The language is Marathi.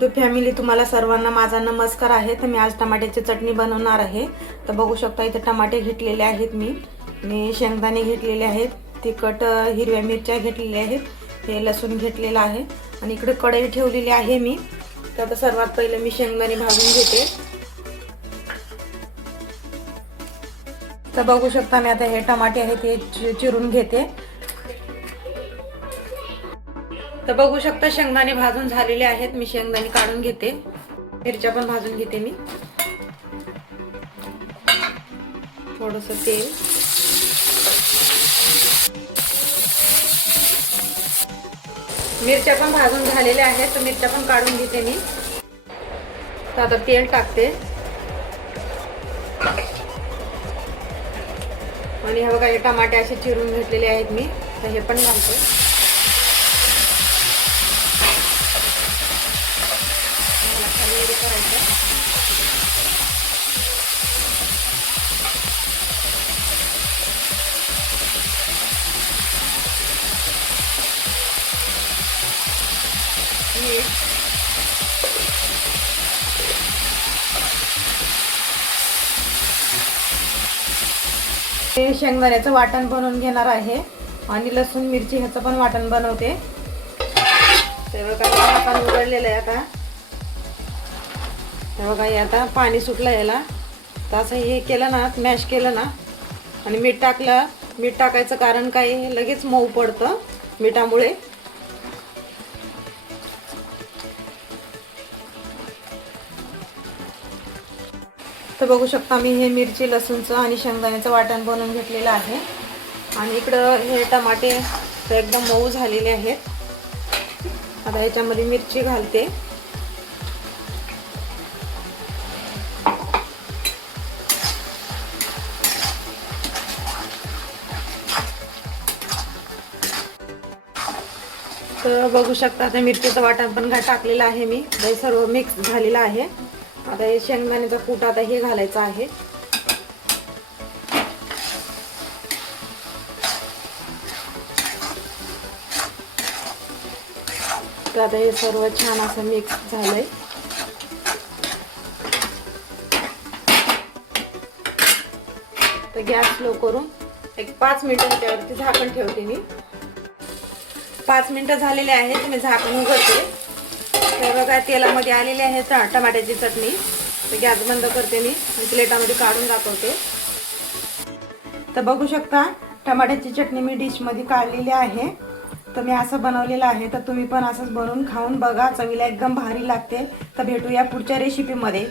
यूट्यूब फॅमिली, तुम्हाला सर्वांना माझा नमस्कार आहे। तर मी आज टमाट्याची चटणी बनवणार आहे। तर बघू शकता इथे टमाटे घेतलेले आहेत मी शेंगदाणे घेतलेले आहेत, तिखट हिरव्या मिरच्या घेतलेल्या आहेत, हे लसूण घेतलेला आहे आणि इकडे कढई ठेवलेली आहे मी। तर आता सर्वात पहिले मी शेंगदाणे भाजून घेते। तर बघू शकता मी आता हे टमाटे आहेत ते चिरून घेते। तर बघू शकता शेंगदाणे भाजून झालेले आहेत, मी शेंगदाणे काढून घेते। मिरच्या पण भाजून घेते मी। थोडंसं तेल, मिरच्या पण भाजून झालेल्या आहेत, तर मिरच्या पण काढून घेते मी। तर आता तेल टाकते आणि हे बघा हे टमाटे असे चिरून घेतलेले आहेत मी, तर हे पण घालते। शेंगदाण्याचं वाटण बनवून घेणार आहे आणि लसूण मिरची ह्याचं पण वाटण बनवते। ते बघा वाटण उघडलेलं आहे आता। हे बघा हे आता पाणी सुटलं याला। तर असं हे केलं ना, मॅश केलं ना आणि मीठ टाकलं। मीठ टाकायचं कारण काय, हे लगेच मऊ पडतं मिठामुळे। तर बघू शकता मी हे मिरची लसूणचं आणि शेंगदाण्याचं वाटण बनवून घेतलेलं आहे आणि इकडं हे टमाटे एकदम मऊ झालेले आहेत। आता ह्याच्यामध्ये मिरची घालते। तर बघू शकता आता मिरचीचं वाटण पण टाकलेलं आहे मी, हे सर्व मिक्स झालेलं आहे। आता हे शेंगदाण्याचा कूट आता हे घालायचं आहे। तर आता हे सर्व छान असं मिक्स झालंय। तर गॅस स्लो करून एक 5 मिनिटं त्यावरती झाकण ठेवते मी। 5 मिनिटं झालेले आहेत, मी झाकण उघडते। तर बघा तेलामध्ये आलेली आहे टमाट्याची चटणी। तर गॅस बंद करते मी आणि प्लेटामध्ये काढून दाखवते। तर बघू शकता टमाट्याची चटणी मी डिशमध्ये काढलेली आहे। तर मी असं बनवलेलं आहे, तर तुम्ही पण असंच बनवून खाऊन बघा, चवीला एकदम भारी लागते। तर भेटूया पुढच्या रेसिपीमध्ये।